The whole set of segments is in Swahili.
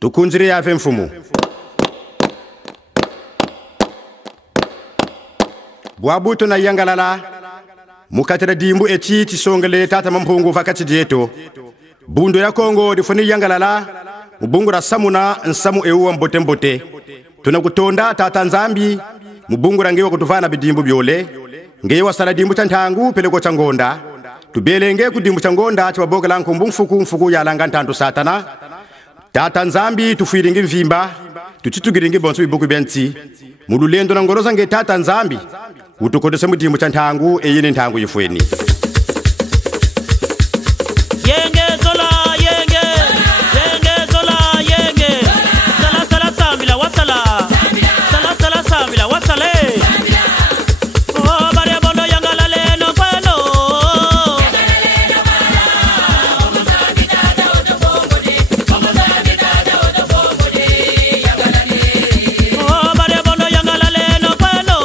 tukunjire yave mfumu bwabuto na yangalala mukatira dimbu eti tisongele tata mampungu vakati dieto bundo ya Kongo difoni yangalala mubungura samuna nsamu ewa mbote tunakutonda tata nzambi mubungura ngewa kutuvana bidimbu byole ngewa sala dimbu chantangu peleko changonda tubelenge kudimbu changonda chiwaboga lankumbu mfuku ya langantantu satana tata nzambi tufuiringi mvimba tuchitugiringi bonso ibuku benti mululendo na ngoroza nge tata nzambi utukodese mudimbu chantangu eyine ntangu yifweni yenge zola yenge sala sambila wasala sala sambila wasale oh bare bondo yangala le no kwelo oh bare bondo yangala le no kwelo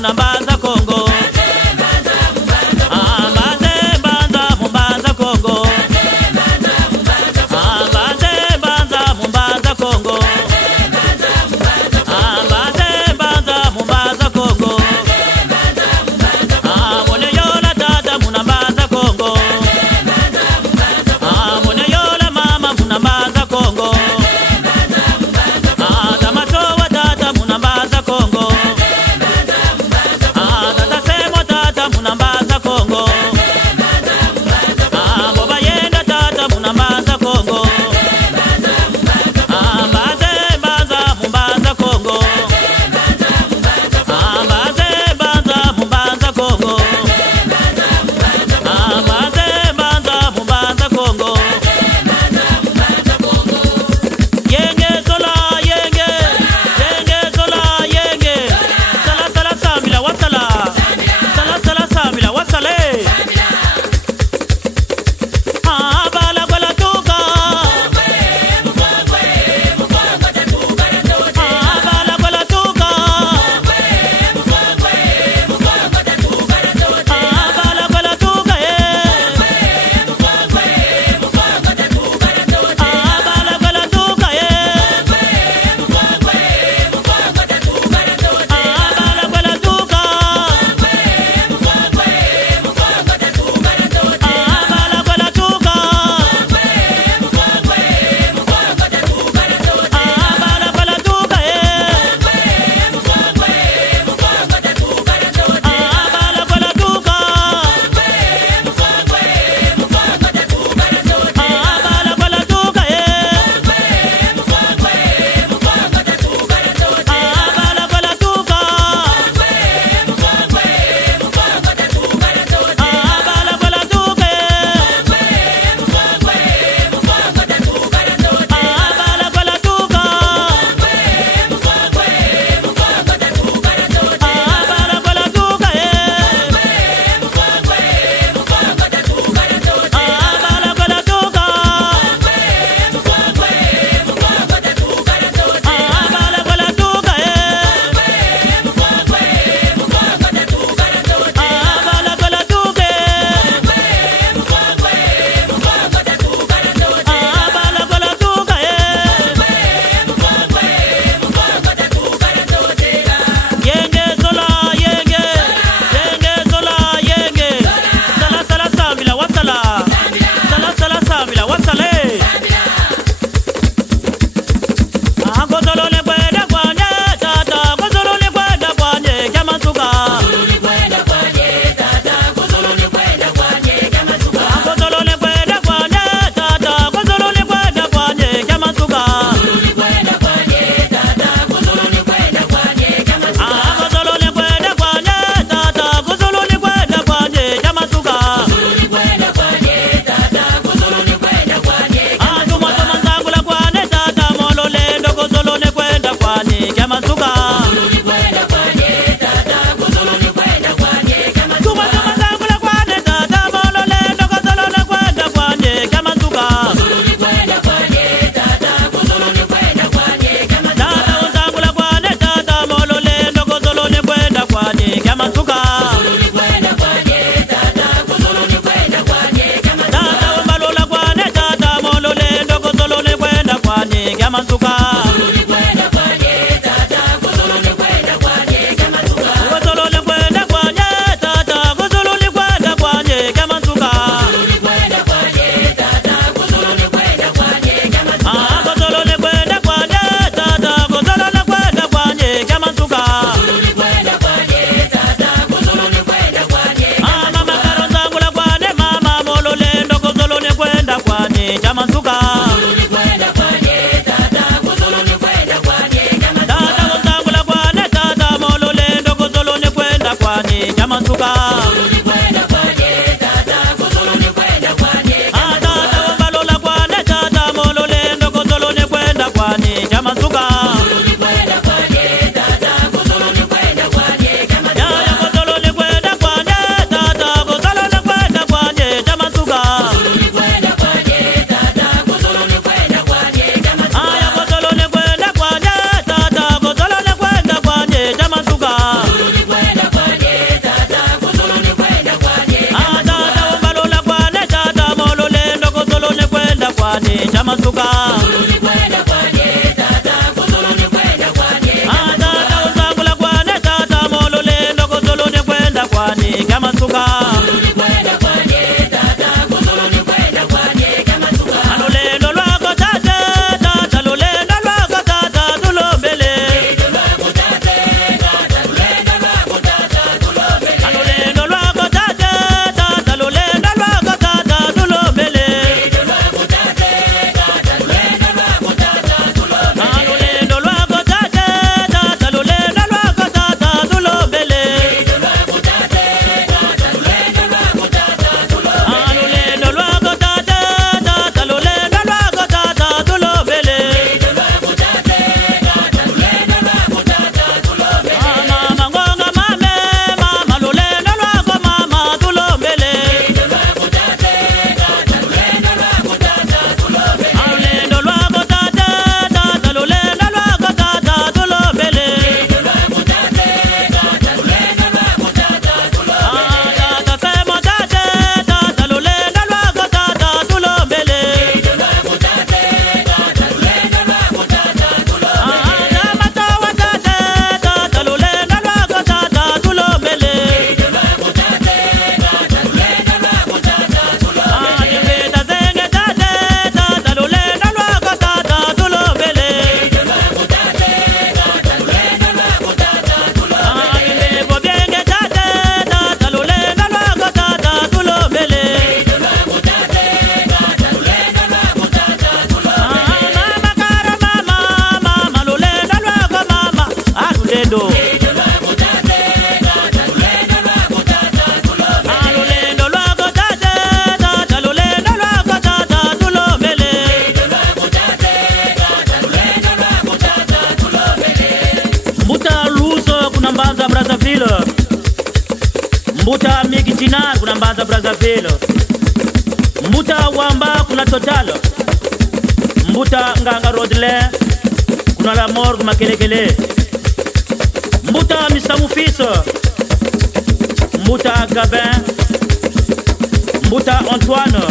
munambaza Kongo. Mbanze mbanza mumbaza Kongo. Mbanze mbanza mumbaza Kongo. Mbanze mbanza mumbaza Kongo. Mone yola tata munambaza Kongo. Mone yola mama munambaza Kongo. Tamatowa tata munambaza Kongo. Mbuta Migi Dinar kuna Mbanza Brazzaville. Mbuta Wamba kuna Total. Mbuta Nganga Rodele kuna La Morgue Makelekele. Mbuta Misamu Fils. Mbuta Gabin. Mbuta Antoine.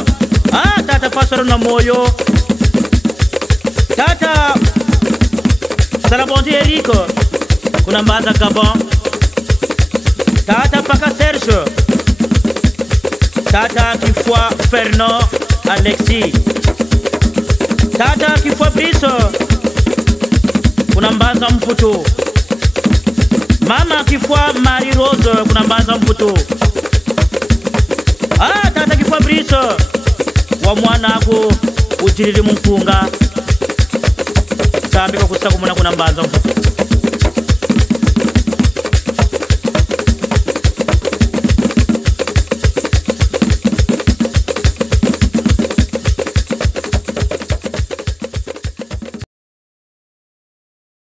Ah, tata Pastor na Moyo. Tata Salabondi Erico kuna Mbanza Gabon. Tata Paka Serge. Tata Kifwa Fernand Alexis. Tata Kifwa Brice kuna Mbanza Mputu. Mama Kifwa Marie Rose kuna Mbanza Mputu. Ah, Tata Kifwa Brice wa mwana ako ujiriri mpunga. Sambi kwa kusakumuna kuna Mbanza Mputu.